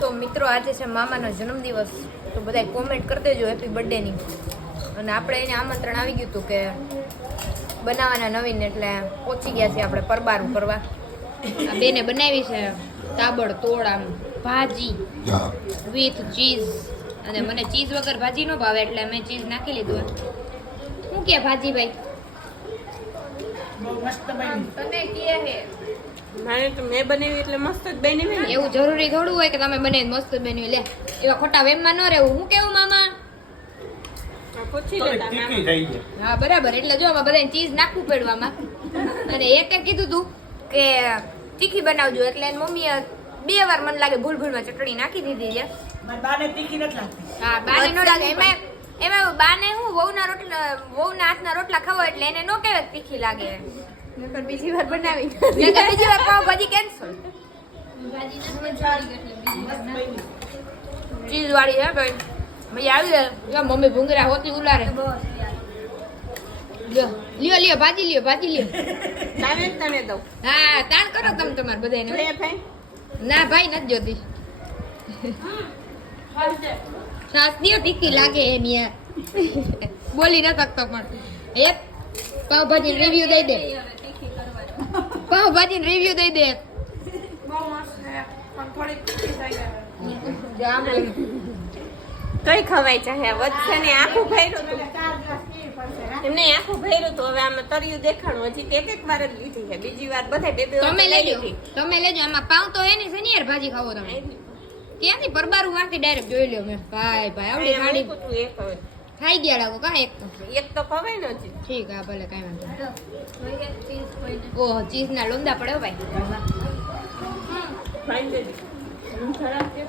તો મિત્રો આજે છે મામાનો જન્મદિવસ, તો બધા કોમેન્ટ કરી દેજો હેપી બર્થડે ની. અને આપણે એને આમંત્રણ આવી ગયું હતું કે બનાવવાના નવીન, એટલે પહોંચી ગયા છીએ આપણે પરબારું કરવા. આ બેને બનાવી છે તાબડતોડ આમ ભાજી વિથ ચીઝ, અને મને ચીઝ વગર ભાજી ન ભાવે એટલે મેં ચીઝ નાખી લીધું. શું કે ભાજી ભાઈ? બહુ મસ્ત બની. તને કે હે મારે તો મેં બનાવી એટલે મસ્ત જ બની ને. એવું જરૂરી થોડું હોય કે તમે બને મસ્ત બન્યું. લે એવા ખોટા વેમમાં ન રહેવું. હું કેવું મામા? પૂછી લેતા તીખી થઈ ગઈ. હા બરાબર. એટલે જો આમાં બધાને ચીઝ નાખવું પડ્યું આમાં. અને એકે કીધું તું કે તીખી બનાવજો, એટલે એની મમ્મીએ 2 વાર મને લાગે ભૂલમાં ચટણી નાખી દીધી છે. મારી બાને તીખી નથી લાગતી. હા બાને ન લાગે. એમાં બાને હું વહુના હાથના રોટલા ખાવો એટલે એને નો કહેવાય તીખી લાગે. નકર બીજી વાર બનાવી. નકર બીજી વાર પાવભાજી કેન્સલ. ચીઝ વાળી હે ભાઈ, મજા આવી જાય. જો મમ્મી ભૂંગરા હોતી ઉલારે. લ્યો ભાજી લ્યો. તારે તને દઉં. હા તાણ કરો તમે તમારે બધાને. લે ભાઈ. ના ભાઈ નથી જોતી. છાસ દિયો તીખી લાગે એમ યાર. બોલી ન શકતો પણ એક પાવભાજી રિવ્યુ દઈ દે. પાવભાજી રિવ્યુ દઈ દે. કઈ ખવાય ચાહે વધશે ને આખું ભર્યું તું. એમને આખું ભર્યું તું. હવે આમાં તરિયું દેખાણું. હજી એક વાર જ લીધી છે. બીજી વાર બધા બે તમે લેજો આમાં પાવ તો હે ને છે ને યાર. ભાજી ખાવો તમે ક્યાંથી પરબારું માંથી ડાયરેક્ટ જોઈ લ્યો મેં. ભાઈ આવડી ખાડી ખાઈ ગયા લાગો કા એક તો. એક તો ખવાય ને હજી. ઠીક હા ભલે કાંઈ વાંધો નહીં. ઓહ ચીઝ ના લોંદા પડે હો ભાઈ. ખાઈ લેજો. ખરાબ છે.